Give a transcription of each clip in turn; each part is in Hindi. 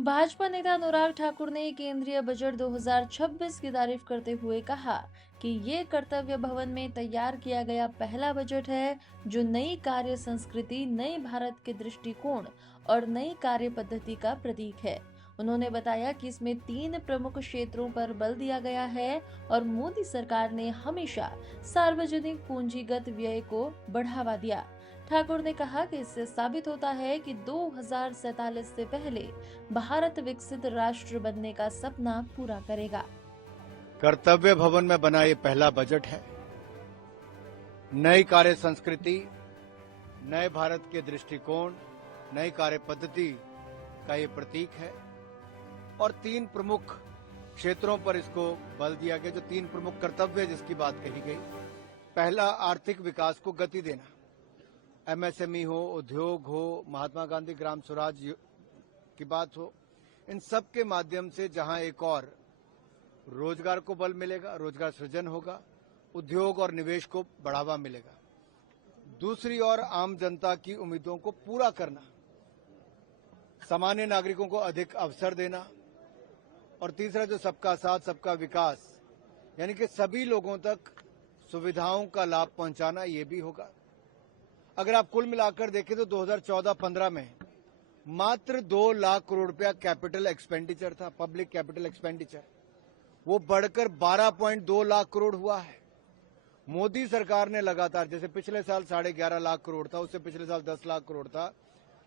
भाजपा नेता अनुराग ठाकुर ने केंद्रीय बजट 2026 की तारीफ करते हुए कहा कि ये कर्तव्य भवन में तैयार किया गया पहला बजट है जो नई कार्य संस्कृति, नए भारत के दृष्टिकोण और नई कार्य पद्धति का प्रतीक है। उन्होंने बताया कि इसमें 3 प्रमुख क्षेत्रों पर बल दिया गया है और मोदी सरकार ने हमेशा सार्वजनिक पूंजीगत व्यय को बढ़ावा दिया। ठाकुर ने कहा कि इससे साबित होता है कि 2047 से पहले भारत विकसित राष्ट्र बनने का सपना पूरा करेगा। कर्तव्य भवन में बना ये पहला बजट है। नई कार्य संस्कृति, नए भारत के दृष्टिकोण, नई कार्य पद्धति का ये प्रतीक है और 3 प्रमुख क्षेत्रों पर इसको बल दिया गया। जो 3 प्रमुख कर्तव्य जिसकी बात कही गई, पहला आर्थिक विकास को गति देना, एमएसएमई हो, उद्योग हो, महात्मा गांधी ग्राम स्वराज की बात हो, इन सब के माध्यम से जहां एक और रोजगार को बल मिलेगा, रोजगार सृजन होगा, उद्योग और निवेश को बढ़ावा मिलेगा। दूसरी ओर आम जनता की उम्मीदों को पूरा करना, सामान्य नागरिकों को अधिक अवसर देना और तीसरा जो सबका साथ सबका विकास, यानी कि सभी लोगों तक सुविधाओं का लाभ पहुंचाना, ये भी होगा। अगर आप कुल मिलाकर देखें तो 2014-15 में मात्र 2 लाख करोड़ रुपया कैपिटल एक्सपेंडिचर था, पब्लिक कैपिटल एक्सपेंडिचर। वो बढ़कर 12.2 लाख करोड़ हुआ है। मोदी सरकार ने लगातार, जैसे पिछले साल 11.5 लाख करोड़ था, उससे पिछले साल 10 लाख करोड़ था,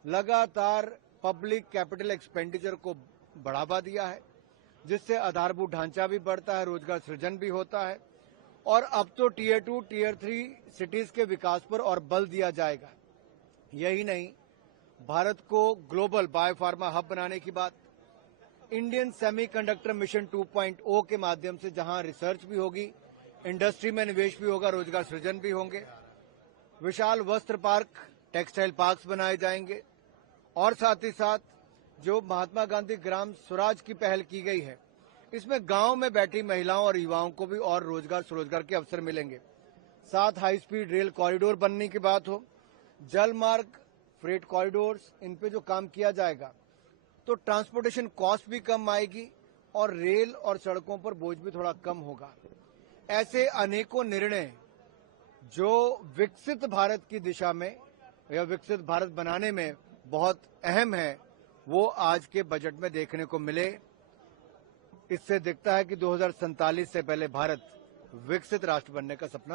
लगातार पब्लिक कैपिटल एक्सपेंडिचर को बढ़ावा दिया है, जिससे आधारभूत ढांचा भी बढ़ता है, रोजगार सृजन भी होता है और अब तो टियर 2, टियर 3 सिटीज के विकास पर और बल दिया जाएगा। यही नहीं, भारत को ग्लोबल बायोफार्मा हब बनाने की बात, इंडियन सेमीकंडक्टर मिशन 2.0 के माध्यम से जहां रिसर्च भी होगी, इंडस्ट्री में निवेश भी होगा, रोजगार सृजन भी होंगे, विशाल वस्त्र पार्क, टेक्सटाइल पार्क्स बनाए जाएंगे और साथ ही साथ जो महात्मा गांधी ग्राम स्वराज की पहल की गई है, इसमें गांव में बैठी महिलाओं और युवाओं को भी और स्वरोजगार के अवसर मिलेंगे। साथ हाई स्पीड रेल कॉरिडोर बनने की बात हो, जल मार्ग, फ्रेट कॉरिडोर्स, इन पे जो काम किया जाएगा तो ट्रांसपोर्टेशन कॉस्ट भी कम आएगी और रेल और सड़कों पर बोझ भी थोड़ा कम होगा। ऐसे अनेकों निर्णय जो विकसित भारत की दिशा में या विकसित भारत बनाने में बहुत अहम है, वो आज के बजट में देखने को मिले। इससे दिखता है कि 2047 से पहले भारत विकसित राष्ट्र बनने का सपना